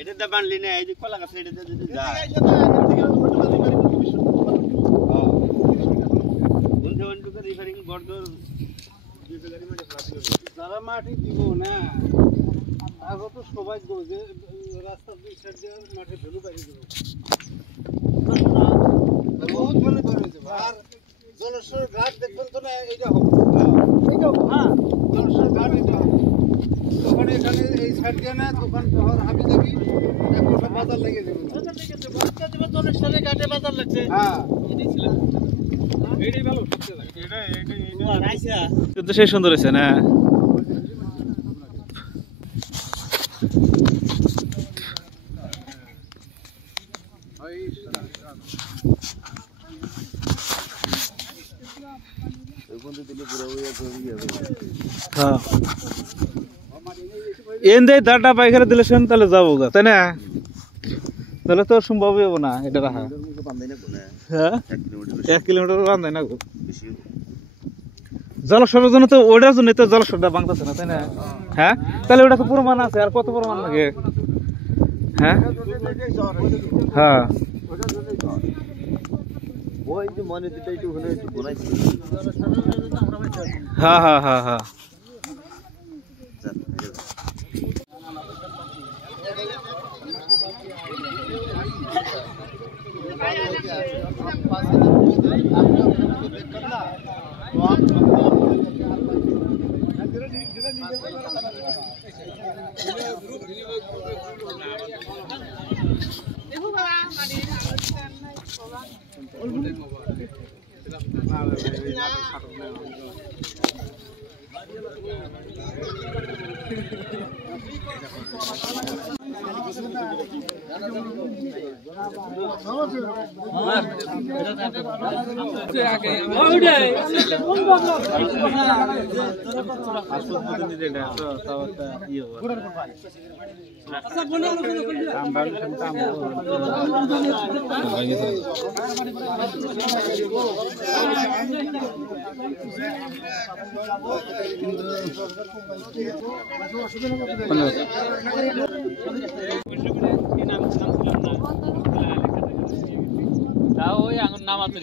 এটা দা বানলি না এই যে কলা গাছ এটা যদি যায় বন্ধু বন্ধু করে রিফারিং বড় যারা মাটি দিব না আগে তো সবাই যে রাস্তা দুই সাইড দিয়ে মাঠে ভেলু পাইয়ে দেব বহুত ভালো ধরে যাবে আর জলস্বর ঘাট দেখবেন তো না এইটা হবে হ্যাঁ জলস্বর ঘাট এটা তখন এখানে এই সাইড দিয়ে না দোকান শহর হাবি যাবি এখন সব বাজার লেগে যাবে বাজার লেগে যাবে বাচ্চা দেবে জলস্বরে ঘাটে বাজার লাগছে হ্যাঁ এটাই ছিল এইটাই ভালো এটা রাইসা কিন্তু সেই সুন্দর হয়েছে না এনে দাটা পাইখানে দিলে তাহলে যাবো গা তাই না তাহলে তো সম্ভব হবো না এটা রাখা হ্যাঁ 1 কিলোমিটার বান্ধে না গো জলস্বরের জন্য তো ওটার জন্য তো জলস্বরটা বাংলাদেশে না তাই না হ্যাঁ তাহলে ওটা তো প্রমাণ আছে আর কত প্রমাণ লাগে হ্যাঁ হ্যাঁ ওই যে মনে দিতে একটু হলে একটু বলাইছি হ্যাঁ হ্যাঁ হ্যাঁ হ্যাঁ ওই আঙুর নাম আছে